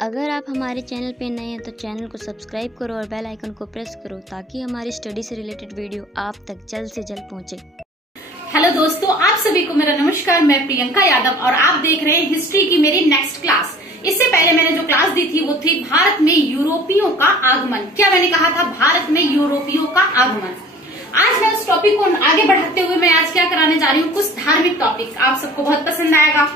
अगर आप हमारे चैनल पे नए हैं तो चैनल को सब्सक्राइब करो और बेल आइकन को प्रेस करो ताकि हमारी स्टडी से रिलेटेड वीडियो आप तक जल्द से जल्द पहुंचे। हेलो दोस्तों, आप सभी को मेरा नमस्कार। मैं प्रियंका यादव और आप देख रहे हैं हिस्ट्री की मेरी नेक्स्ट क्लास। इससे पहले मैंने जो क्लास दी थी वो थी भारत में यूरोपियों का आगमन। क्या मैंने कहा था? भारत में यूरोपियों का आगमन। आज मैं उस टॉपिक को आगे बढ़ाते हुए मैं आज क्या कराने जा रही हूँ, कुछ धार्मिक टॉपिक। आप सबको बहुत पसंद आएगा।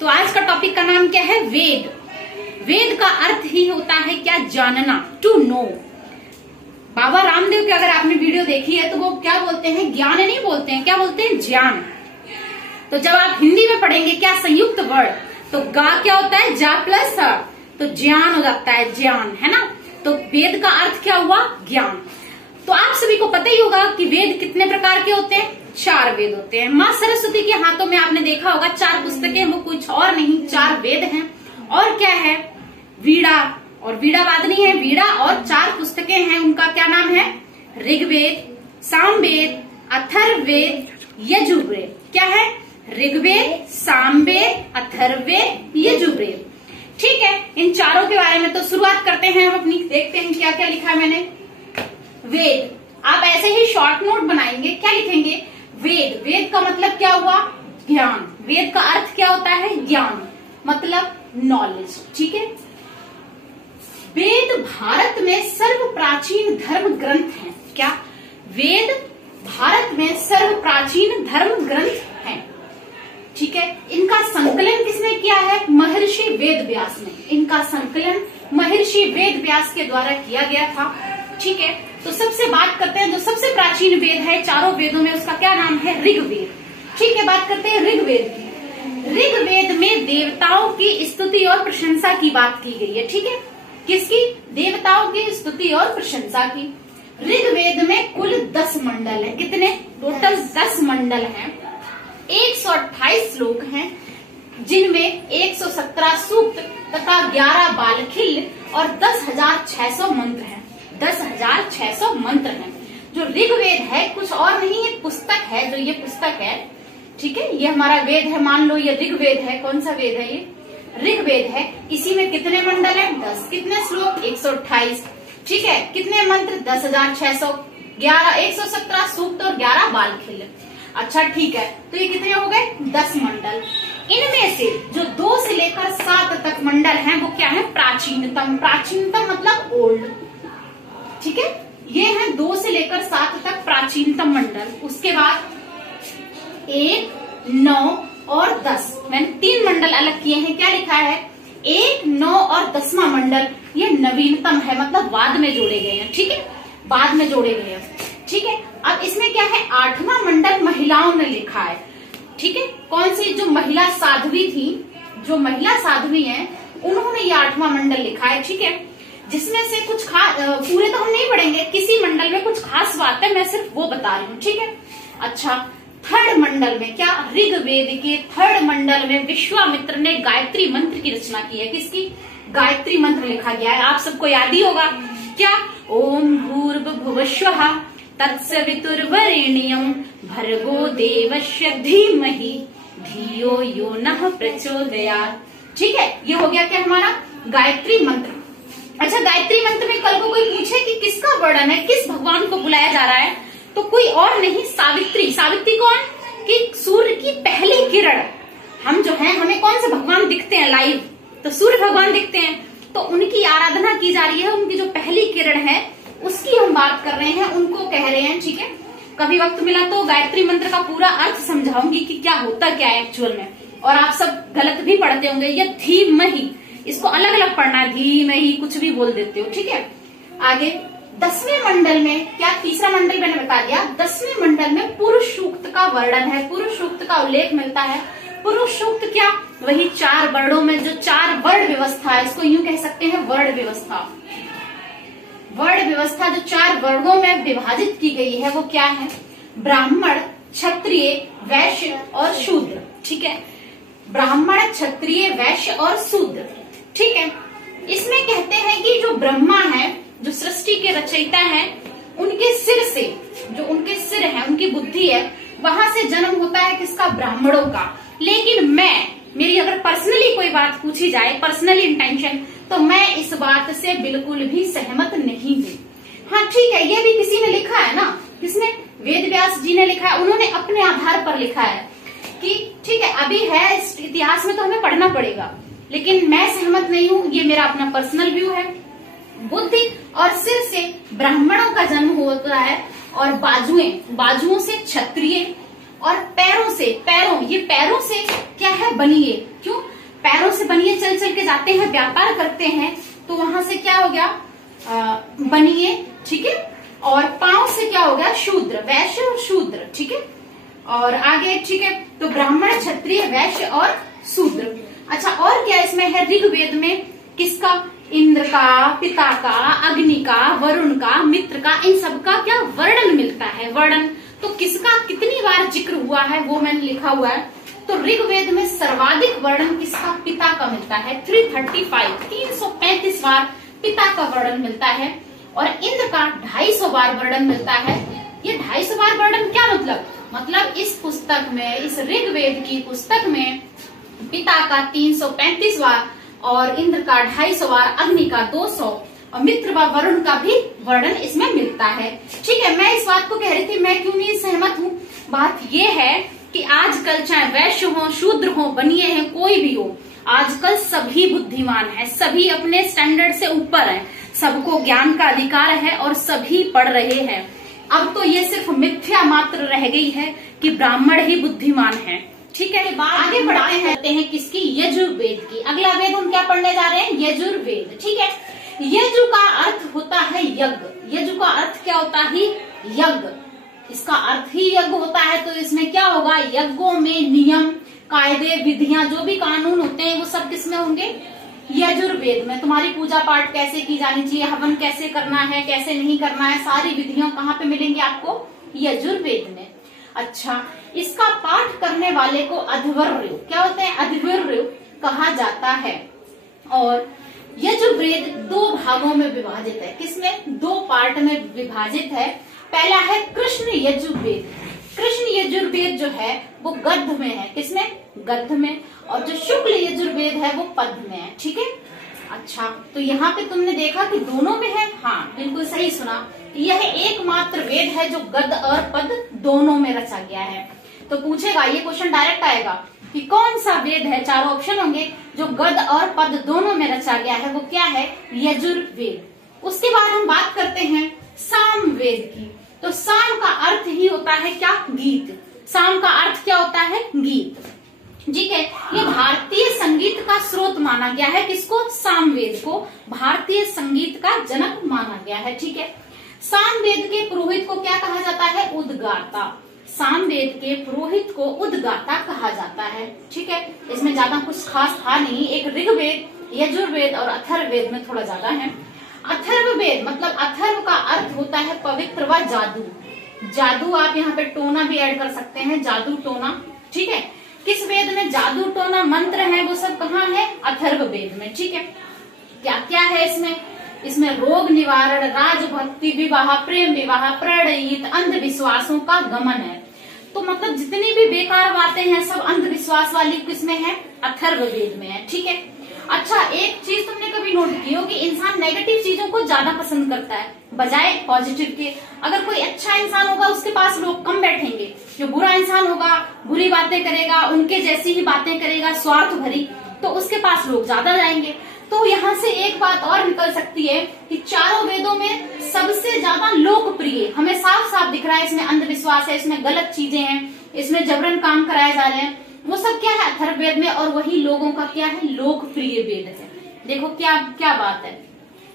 तो आज का टॉपिक का नाम क्या है? वेद। वेद का अर्थ ही होता है क्या? जानना, टू नो। बाबा रामदेव की अगर आपने वीडियो देखी है तो वो क्या बोलते हैं? ज्ञान नहीं बोलते हैं, क्या बोलते हैं? ज्ञान। तो जब आप हिंदी में पढ़ेंगे क्या संयुक्त वर्ड, तो गा क्या होता है? जा प्लस सा, तो ज्ञान हो जाता है, ज्ञान, है ना। तो वेद का अर्थ क्या हुआ? ज्ञान। तो आप सभी को पता ही होगा कि वेद कितने प्रकार के होते हैं? 4 वेद होते हैं। माँ सरस्वती के हाथों में आपने देखा होगा 4 पुस्तकें, वो कुछ और नहीं 4 वेद हैं। और क्या है? वीणा, और वीणा वादनी है, वीणा, और 4 पुस्तकें हैं, उनका क्या नाम है? ऋग्वेद, सामवेद, अथर्ववेद, यजुर्वेद। क्या है? ऋग्वेद, सामवेद, अथर्ववेद, यजुर्वेद। ठीक है, इन चारों के बारे में तो शुरुआत करते हैं हम अपनी। देखते हैं क्या क्या लिखा है मैंने। वेद, आप ऐसे ही शॉर्ट नोट बनाएंगे। क्या लिखेंगे? वेद। वेद का मतलब क्या हुआ? ज्ञान। वेद का अर्थ क्या होता है? ज्ञान, मतलब नॉलेज। ठीक है। वेद भारत में सर्व प्राचीन धर्म ग्रंथ हैं। क्या? वेद भारत में सर्व प्राचीन धर्म ग्रंथ हैं। ठीक है। इनका संकलन किसने किया है? महर्षि वेद व्यास ने। इनका संकलन महर्षि वेद व्यास के द्वारा किया गया था। ठीक है। तो सबसे बात करते हैं जो सबसे प्राचीन वेद है 4 वेदों में, उसका क्या नाम है? ऋग्वेद। ठीक है, बात करते हैं ऋग्वेद की। ऋग्वेद में देवताओं की स्तुति और प्रशंसा की बात की गई है। ठीक है। किसकी? देवताओं की स्तुति और प्रशंसा की। ऋग्वेद में कुल 10 मंडल है। कितने? टोटल 10 मंडल हैं। 128 श्लोक हैं, जिनमें 117 सूक्त तथा 11 बालखिल्य और 10,600 मंत्र हैं। 10,600 मंत्र हैं। जो ऋग्वेद है कुछ और नहीं, एक पुस्तक है। जो ये पुस्तक है, ठीक है, ये हमारा वेद है। मान लो ये ऋग्वेद है। कौन सा वेद है? ये ऋग्वेद है। इसी में कितने मंडल हैं? 10। कितने श्लोक? 128। ठीक है। कितने मंत्र? 10,600, 11, 117 सूक्त और 11 बालखिल्य। अच्छा, ठीक है। तो ये कितने हो गए? 10 मंडल। इनमें से जो 2 से लेकर 7 तक मंडल हैं वो क्या है? प्राचीनतम। प्राचीनतम मतलब ओल्ड। ठीक है। ये है 2 से लेकर 7 तक प्राचीनतम मंडल। उसके बाद 1, 9 और 10, मैंने 3 मंडल अलग किए हैं। क्या लिखा है? 1, 9 और 10वां मंडल ये नवीनतम है, मतलब बाद में जोड़े गए हैं। ठीक है, बाद में जोड़े गए हैं। ठीक है। अब इसमें क्या है? 8वां मंडल महिलाओं ने लिखा है। ठीक है। कौन सी? जो महिला साध्वी थी, जो महिला साध्वी है, उन्होंने ये 8वां मंडल लिखा है। ठीक है। जिसमें से कुछ खास, पूरे तो हम नहीं पढ़ेंगे, किसी मंडल में कुछ खास बात है, मैं सिर्फ वो बता रही हूँ। ठीक है। अच्छा, 3rd मंडल में क्या? ऋग्वेद के 3rd मंडल में विश्वामित्र ने गायत्री मंत्र की रचना की है। किसकी? गायत्री मंत्र लिखा गया है। आप सबको याद ही होगा। क्या? ओम भूर्भुवस्वः तत्सवितुर्वरेण्यं भर्गो देवस्य धीमहि धियो यो नः प्रचोदयात्। ठीक है, ये हो गया क्या हमारा? गायत्री मंत्र। अच्छा, गायत्री मंत्र में कल को कोई पूछे कि किसका वर्णन है, किस भगवान को बुलाया जा रहा है, तो कोई और नहीं, सावित्री। सावित्री कौन? कि सूर्य की पहली किरण। हम जो हैं, हमें कौन से भगवान दिखते हैं लाइव? तो सूर्य भगवान दिखते हैं। तो उनकी आराधना की जा रही है। उनकी जो पहली किरण है उसकी हम बात कर रहे हैं, उनको कह रहे हैं। ठीक है। कभी वक्त मिला तो गायत्री मंत्र का पूरा अर्थ समझाऊंगी कि क्या होता क्या है एक्चुअल में। और आप सब गलत भी पढ़ते होंगे, ये धीमहि, इसको अलग अलग पढ़ना है, धीमहि कुछ भी बोल देते हो। ठीक है। आगे 10वें मंडल में क्या? 3रा मंडल मैंने बता दिया। 10वें मंडल में पुरुष सूक्त का वर्णन है। पुरुष सूक्त का उल्लेख मिलता है। पुरुष सूक्त क्या? वही 4 वर्णों में जो 4 वर्ण व्यवस्था है, इसको यूं कह सकते हैं वर्ण व्यवस्था। वर्ण व्यवस्था जो 4 वर्गों में विभाजित की गई है वो क्या है? ब्राह्मण, क्षत्रिय, वैश्य और शूद्र। ठीक है। ब्राह्मण, क्षत्रिय, वैश्य और शूद्र। ठीक है। इसमें कहते हैं कि जो ब्रह्मा है, जो सृष्टि के रचयिता हैं, उनके सिर से, जो उनके सिर है, उनकी बुद्धि है, वहां से जन्म होता है किसका? ब्राह्मणों का। लेकिन मेरी अगर पर्सनली कोई बात पूछी जाए, पर्सनली इंटेंशन, तो मैं इस बात से बिल्कुल भी सहमत नहीं हूँ। हाँ ठीक है, ये भी किसी ने लिखा है ना, किसने, वेद व्यास जी ने लिखा है, उन्होंने अपने आधार पर लिखा है कि ठीक है अभी है इतिहास में तो हमें पढ़ना पड़ेगा, लेकिन मैं सहमत नहीं हूँ। ये मेरा अपना पर्सनल व्यू है। बुद्धि और सिर से ब्राह्मणों का जन्म होता है, और बाजुओं से क्षत्रिय, और पैरों से क्या है, बनिए। क्यों पैरों से बनिए, चल चल के जाते हैं, व्यापार करते हैं, तो वहां से क्या हो गया, बनिए, ठीक है। और पांव से क्या हो गया, शूद्र, वैश्य और शूद्र, ठीक है। और आगे ठीक है, तो ब्राह्मण, क्षत्रिय, वैश्य और शूद्र। अच्छा, और क्या इसमें है, ऋग्वेद में किसका, इंद्र का, पिता का, अग्नि का, वरुण का, मित्र का, इन सब का क्या वर्णन मिलता है, वर्णन। तो किसका कितनी बार जिक्र हुआ है वो मैंने लिखा हुआ है। तो ऋग्वेद में सर्वाधिक वर्णन किसका, पिता का मिलता है, 335 बार पिता का वर्णन मिलता है। और इंद्र का 250 बार वर्णन मिलता है। ये 250 बार वर्णन क्या मतलब इस पुस्तक में, इस ऋग्वेद की पुस्तक में पिता का 335 बार और इंद्र का 250 बार, अग्नि का 200 और मित्र व वरुण का भी वर्णन इसमें मिलता है। ठीक है, मैं इस बात को कह रही थी, मैं क्यों नहीं सहमत हूँ। बात ये है कि आजकल चाहे वैश्य हो, शूद्र हो, बनिए हैं, कोई भी हो, आजकल सभी बुद्धिमान है, सभी अपने स्टैंडर्ड से ऊपर है, सबको ज्ञान का अधिकार है और सभी पढ़ रहे हैं। अब तो ये सिर्फ मिथ्या मात्र रह गई है कि ब्राह्मण ही बुद्धिमान है। ठीक है, आगे बढ़ते हैं किसकी, यजुर्वेद की। अगला वेद हम क्या पढ़ने जा रहे हैं, यजुर्वेद। ठीक है, यजु का अर्थ होता है यज्ञ। यजु का अर्थ क्या होता है, यज्ञ। इसका अर्थ ही यज्ञ होता है, तो इसमें क्या होगा, यज्ञों में नियम, कायदे, विधियां, जो भी कानून होते हैं वो सब किसमें होंगे, यजुर्वेद में। तुम्हारी पूजा पाठ कैसे की जानी चाहिए, हवन कैसे करना है, कैसे नहीं करना है, सारी विधियां कहाँ पे मिलेंगी आपको, यजुर्वेद में। अच्छा, इसका पाठ करने वाले को अध्वर्यु, क्या होते हैं, अध्वर्यु कहा जाता है। और यजुर्वेद 2 भागों में विभाजित है। किसमें, 2 पार्ट में विभाजित है। पहला है कृष्ण यजुर्वेद। कृष्ण यजुर्वेद जो है वो गद्य में है, किसमें, गद्य में। और जो शुक्ल यजुर्वेद है वो पद्य में है। ठीक है, अच्छा, तो यहाँ पे तुमने देखा कि दोनों में है, हाँ बिल्कुल सही सुना। यह एकमात्र वेद है जो गद्य और पद दोनों में रचा गया है। तो पूछेगा, ये क्वेश्चन डायरेक्ट आएगा कि कौन सा वेद है, चारों ऑप्शन होंगे, जो गद्य और पद दोनों में रचा गया है, वो क्या है, यजुर्वेद। उसके बाद हम बात करते हैं सामवेद की। तो साम का अर्थ ही होता है क्या, गीत। साम का अर्थ क्या होता है, गीत। ठीक है, ये भारतीय संगीत का स्रोत माना गया है, किसको, सामवेद को भारतीय संगीत का जनक माना गया है। ठीक है, सामवेद के पुरोहित को क्या कहा जाता है, उद्गाता। सामवेद के पुरोहित को उद्गाता कहा जाता है। ठीक है, इसमें ज्यादा कुछ खास था नहीं। एक ऋग्वेद, यजुर्वेद और अथर्ववेद में थोड़ा ज्यादा है। अथर्ववेद मतलब, अथर्व का अर्थ होता है पवित्र व जादू। जादू, आप यहाँ पे टोना भी ऐड कर सकते हैं, जादू टोना। ठीक है, किस वेद में जादू टोना मंत्र है, वो सब कहाँ है, अथर्ववेद में। ठीक है, क्या क्या है इसमें, इसमें रोग निवारण, राजभक्ति, विवाह, प्रेम विवाह, प्रणयित, अंधविश्वासों का गमन है। तो मतलब जितनी भी बेकार बातें हैं सब अंधविश्वास वाली किसमें है, अथर्ववेद में है। ठीक है, अच्छा, एक चीज तुमने कभी नोट की हो कि इंसान नेगेटिव चीजों को ज्यादा पसंद करता है बजाय पॉजिटिव के। अगर कोई अच्छा इंसान होगा उसके पास लोग कम बैठेंगे, जो बुरा इंसान होगा बुरी बातें करेगा, उनके जैसी ही बातें करेगा, स्वार्थ भरी, तो उसके पास लोग ज्यादा जाएंगे। तो यहाँ से एक बात और निकल सकती है कि चारों वेदों में सबसे ज्यादा लोकप्रिय, हमें साफ साफ दिख रहा है, इसमें अंधविश्वास है, इसमें गलत चीजें हैं, इसमें जबरन काम कराए जा रहे हैं, वो सब क्या है, अथर्ववेद में। और वही लोगों का क्या है, लोकप्रिय वेद है। देखो क्या क्या बात है।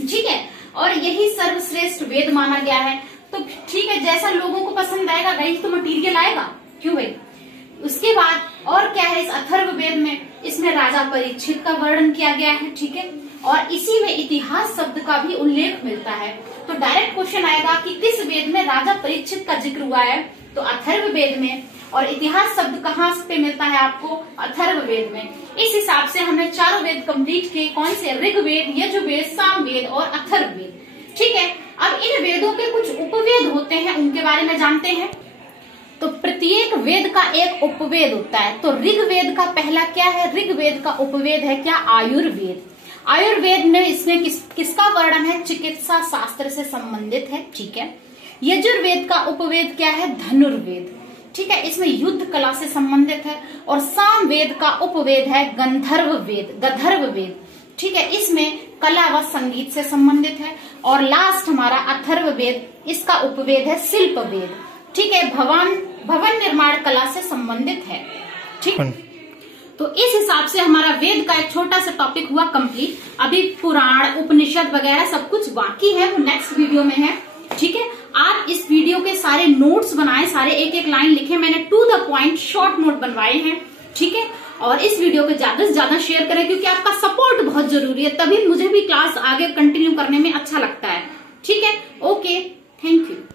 ठीक है, और यही सर्वश्रेष्ठ वेद माना गया है। तो ठीक है, जैसा लोगों को पसंद आएगा वही तो मटीरियल आएगा, क्यों भाई। उसके बाद और क्या है इस अथर्ववेद में, इसमें राजा परीक्षित का वर्णन किया गया है। ठीक है, और इसी में इतिहास शब्द का भी उल्लेख मिलता है। तो डायरेक्ट क्वेश्चन आएगा कि किस वेद में राजा परीक्षित का जिक्र हुआ है, तो अथर्ववेद में। और इतिहास शब्द कहाँ पे मिलता है आपको, अथर्ववेद में। इस हिसाब से हमने चारों वेद कंप्लीट किए, कौन से, ऋग्वेद, यजुर्वेद, सामवेद और अथर्ववेद। ठीक है, अब इन वेदों के कुछ उपवेद होते हैं, उनके बारे में जानते हैं। तो प्रत्येक वेद का एक उपवेद होता है। तो ऋग्वेद का पहला क्या है, ऋग्वेद का उपवेद है क्या, आयुर्वेद। आयुर्वेद में इसमें किसका वर्णन है? चिकित्सा शास्त्र से संबंधित है, ठीक है। यजुर्वेद का उपवेद क्या है? धनुर्वेद, ठीक है, इसमें युद्ध कला से संबंधित है। और सामवेद का उपवेद है गंधर्व वेद, ठीक है, इसमें कला व संगीत से संबंधित है। और लास्ट हमारा अथर्ववेद, इसका उपवेद है शिल्प वेद, ठीक है, भवन निर्माण कला से संबंधित है, ठीक। तो इस हिसाब से हमारा वेद का एक छोटा सा टॉपिक हुआ कंप्लीट। अभी पुराण, उपनिषद वगैरह सब कुछ बाकी है, वो नेक्स्ट वीडियो में है, ठीक है। आप इस वीडियो के सारे नोट्स बनाए, सारे एक एक लाइन लिखे, मैंने to the point short note बनवाए हैं, ठीक है। और इस वीडियो को ज्यादा से ज्यादा शेयर करें, क्योंकि आपका सपोर्ट बहुत जरूरी है, तभी मुझे भी क्लास आगे कंटिन्यू करने में अच्छा लगता है, ठीक है। Okay, thank you.